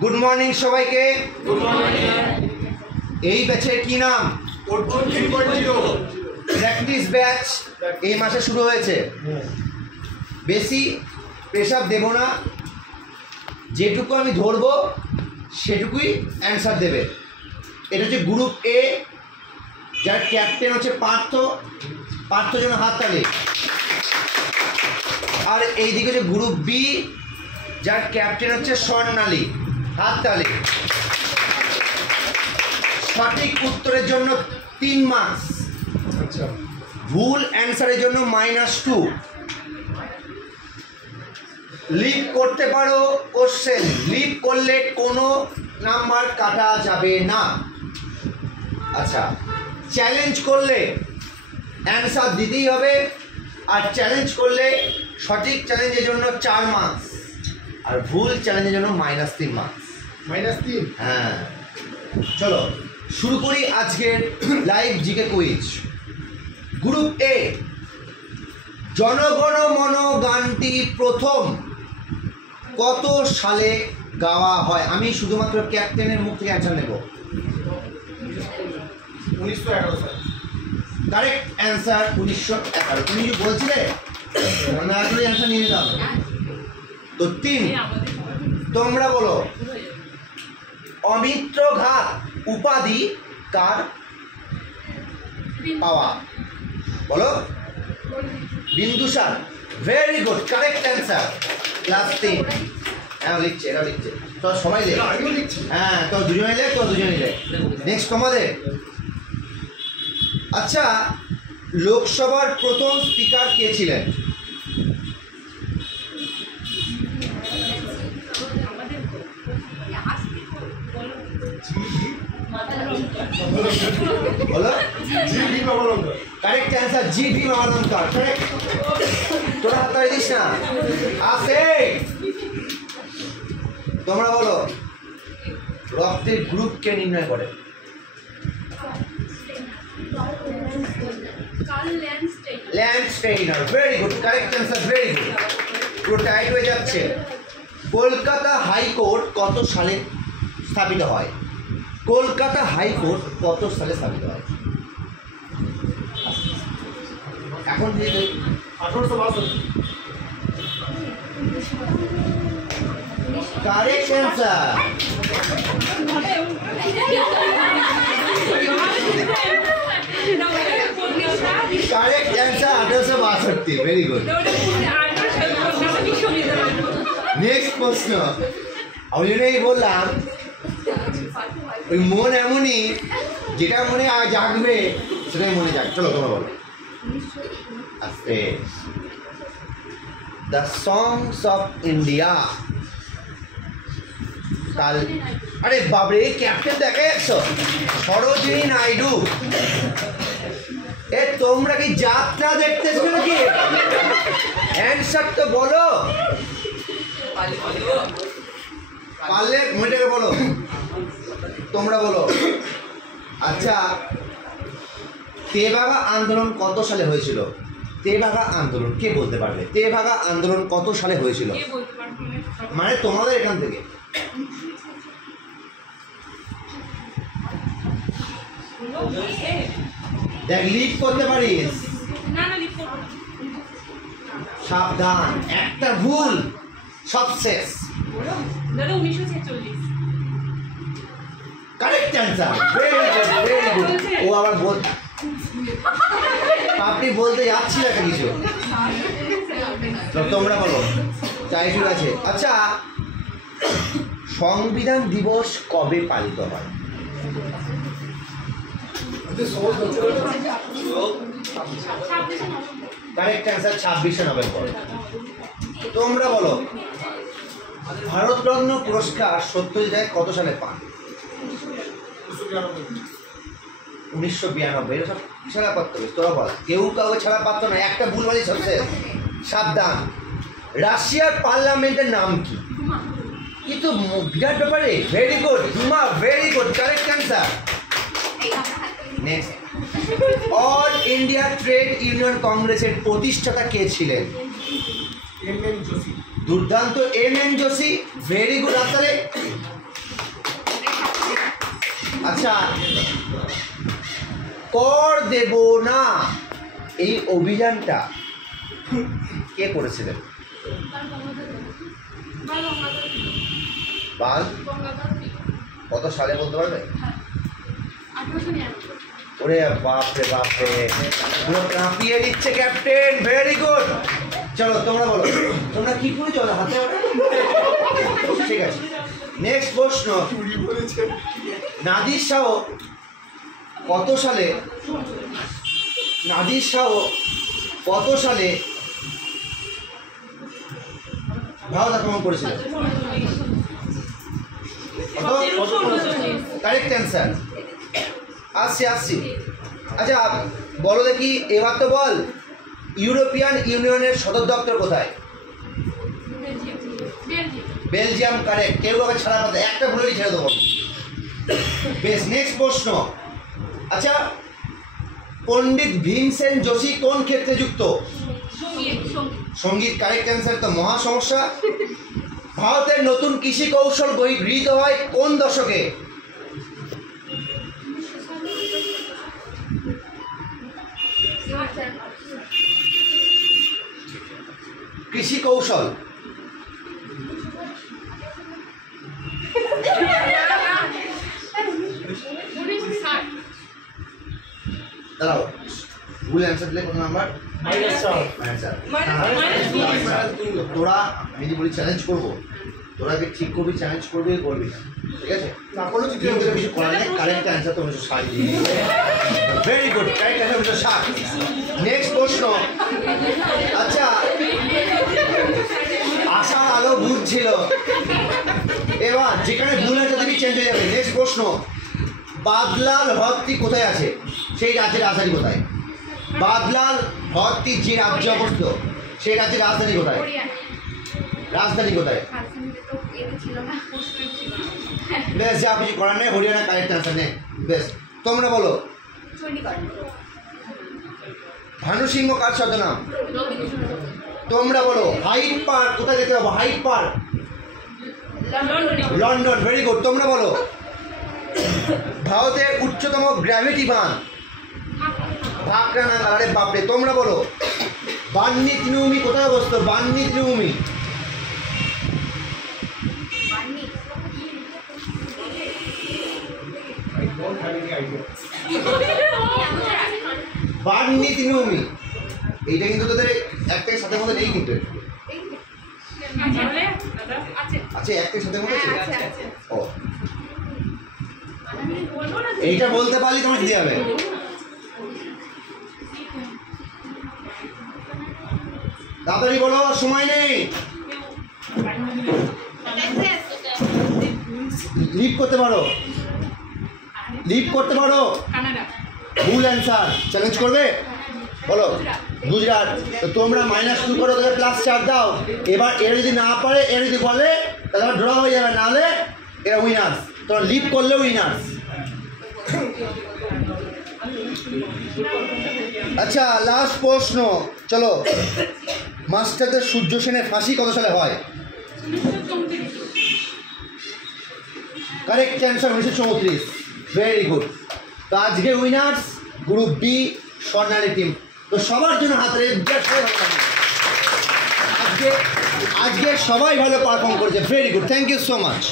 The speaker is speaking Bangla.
গুড মর্নিং সবাইকে। Good morning. এই ব্যাচের কি নাম? অর্জুন 3.0 প্র্যাকটিস ব্যাচ এই মাসে শুরু হয়েছে। বেশি প্রেশার দেব না, যেটুকু আমি ধরবো সেটুকুই অ্যান্সার দেবে। এটা হচ্ছে গ্রুপ এ, যার ক্যাপ্টেন হচ্ছে পার্থ যেন হাততালি। আর এইদিকে হচ্ছে গ্রুপ বি, যার ক্যাপ্টেন হচ্ছে স্বর্ণালী, হাততালি। সঠিক উত্তরের জন্য 3 মার্কস, আচ্ছা, ভুল অ্যান্সারের জন্য -2। লিভ করতে পারো কোশ্চেন, লিভ করলে কোনো নাম্বার কাটা যাবে না। আচ্ছা, চ্যালেঞ্জ করলে অ্যান্সার দিতেই হবে, আর চ্যালেঞ্জ করলে সঠিক চ্যালেঞ্জের জন্য 4 মার্কস, আর ভুল চ্যালেঞ্জের জন্য -3 মার্কস। -3। হ্যাঁ, চলো শুরু করি আজকের লাইভ জিকে কুইজ। গ্রুপ এ, জনগণ মন গানটি প্রথম কত সালে গাওয়া হয়? আমি শুধুমাত্র ক্যাপ্টেনের মুখ থেকে অ্যান্সার নেব। 1911 সাল। Correct answer 1911। তুমি কি বলছিলে? মনে আসলে অ্যান্সার নিয়ে নিলাম তো 3। তোমরা বলো, অমিত্র ঘাট উপাধি কার পাওয়া? বলো। Bindusara. Very good, correct answer. Class 3। হ্যাঁ লিখছে, এটা লিখছে। তো সবাই লেখ। আমিও লিখছি। হ্যাঁ, তো দুজনে লেখ, তো দুজনে লেখ। নেক্সট তোমাদের। আচ্ছা, লোকসভার প্রথম স্পিকার কে ছিলেন? বলো। G V. Mavalankar. Correct answer G V. Mavalankar. Correct. তোরা হাত তাড়ি দিস না, আসে। তোমরা বলো, রক্তের গ্রুপ কে নির্ণয় করে? Landsteiner. Very good, correct answer, very good. পুরো টাইট হয়ে যাচ্ছে। কলকাতা হাইকোর্ট কত সালে স্থাপিত হয়? কলকাতা হাইকোর্ট কত সালে স্থাপিত হয়? এখন 1862। Correct answer. Correct answer 1862। Very good. Next প্রশ্ন। আমি জন্যই বললাম, ওই মন এমনই, যেটা মনে জাগবে সেটাই মনে যাক। চলো তোমরা বলো। আস্তে। দ্য সংস অফ ইন্ডিয়া কাল। আরে বাবরে, ক্যাপ্টেন দেখা যাচ্ছ, সরোজিনী নাইডু। এ তোমরা কি যাত্রা দেখতেছো নাকি? অ্যান্সার তো বলো, পারলে মনে বলো। তোমরা বলো। আচ্ছা, তেভাগা আন্দোলন কত সালে হয়েছিল? তেভাগা আন্দোলন কে বলতে পারবে? তেভাগা আন্দোলন কত সালে হয়েছিল? মানে তোমাদের এখান থেকে। দেখ, লিভ করতে পারিস। সাবধান, একটা ভুল সব শেষ। Correct answer. Very good, very good. ও আবার বল, আপনি বলতে যাচ্ছি না কিছু। তোমরা বলো, চাই ঠিক আছে। আচ্ছা, সংবিধান দিবস কবে পালিত হয়? Correct answer 26শে November. তোমরা বলো, ভারতরত্ন পুরস্কার সত্যজিৎ রায় কত সালে পান? 1992। এটা সব ছাড়া পারত, তোরা বল। কেউ কাউকে ছাড়া পারত না, একটা ভুল বলি সব শেষ। সাবধান। রাশিয়ার পার্লামেন্টের নাম কি? কিন্তু বিরাট ব্যাপারে। ভেরি গুড দুমা, very good, correct answer. Next. All India trade union কংগ্রেসের প্রতিষ্ঠাতা কে ছিলেন? এম.এন. জোশী। দুর্দান্ত, এম.এন. জোশী। Very good. আসলে আচ্ছা, কর দেব না এই অভিযানটা কে করেছিলেন? বাল কত সালে বলতে পারবে? ওরে বাপরে বাপরে, পুরো কাঁপিয়ে দিচ্ছে ক্যাপ্টেন। Very good. চলো তোমরা বলো, তোমরা কি করেছো হাতে? ঠিক আছে, নেক্সট প্রশ্ন। নাদির শাহ কত সালে ভারত আক্রমণ করেছিল? Correct answer. আসছি। আচ্ছা বলো দেখি, এবার তো বল, ইউরোপিয়ান ইউনিয়নের সদর দপ্তর কোথায়? বেলজিয়াম। কারেক্ট। কেউ আবার ছাড়া কথা একটা ভুলেই ছেড়ে দেবো। বেশ, নেক্সট প্রশ্ন। আচ্ছা, পণ্ডিত ভীমসেন যোশী কোন ক্ষেত্রে যুক্ত? সঙ্গীত। Correct answer. তো মহা সমস্যা। ভারতের নতুন কৃষি কৌশল গৃহীত হয় কোন দশকে? কৃষি কৌশল দাঁড়াও, ভুল অ্যান্সার দিলে কত নাম্বার? তোরা আমি যদি বলি চ্যালেঞ্জ করবো, তোরা কি ঠিক করবি? চ্যালেঞ্জ করবি না, ঠিক আছে? কিছু করার নেই। কারেক্ট অ্যান্সার তো 1960। Very good. Correct answer 1960। Next প্রশ্ন। আচ্ছা, আশার আলো বুঝছিল, এবার যেখানে ভুল আছে তুমি চেঞ্জ হয়ে যাবে। নেক্সট প্রশ্ন। বাদলাল হ্রদটি কোথায় আছে? সেই রাজ্যের রাজধানী কোথায়? বাদলাল হ্রদটি যে রাজ্যে অবস্থিত, সেই রাজ্যের রাজধানী কোথায়? বেশ, যা কিছু করার নেই, হরিয়ানা। কারেক্ট অ্যান্সার নেই। বেশ, তোমরা বলো, ভানু সিংহ কার ছদ্মনাম? তোমরা বলো, হাইড পার্ক কোথায় যেতে হবে? Hyde Park London. Very good. তোমরা বলো, ভারতের উচ্চতম গ্র্যাভিটি বাঁধ? ভাকরা নাগাল। আরে বাপরে। তোমরা বলো, বান্নি তৃণভূমি কোথায় অবস্থিত? বান্নি তৃণভূমি। বান্নি তৃণভূমি এইটা কিন্তু তোদের একটাই সাথে মধ্যে নেই কিন্তু। আচ্ছা, একটাই সাথে মধ্যে আছে। ও, এইটা বলতে পারলে তোমাকে দিয়ে যাবে। তাড়াতাড়ি বলো, সময় নেই। লিভ করতে পারো। ভুল অ্যান্সার। চ্যালেঞ্জ করবে? বলো, গুজরাট। তো তোমরা -2 করো, তোদের +4 দাও। এবার এরা যদি না পারে, এরা যদি বলে, তাহলে ড্র হয়ে যাবে, নাহলে এরা উইনার্স। তোমরা লিভ করলে উইনার্স। আচ্ছা, লাস্ট প্রশ্ন। চলো, মাস্টারদের সূর্য সেনের ফাঁসি কত সালে হয়? Correct answer 1934। Very good. তো আজকে winners group B Swarnali team. তো সবার জন্য হাতে আজকে সবাই ভালো পারফর্ম করেছে। Very good. Thank you so much.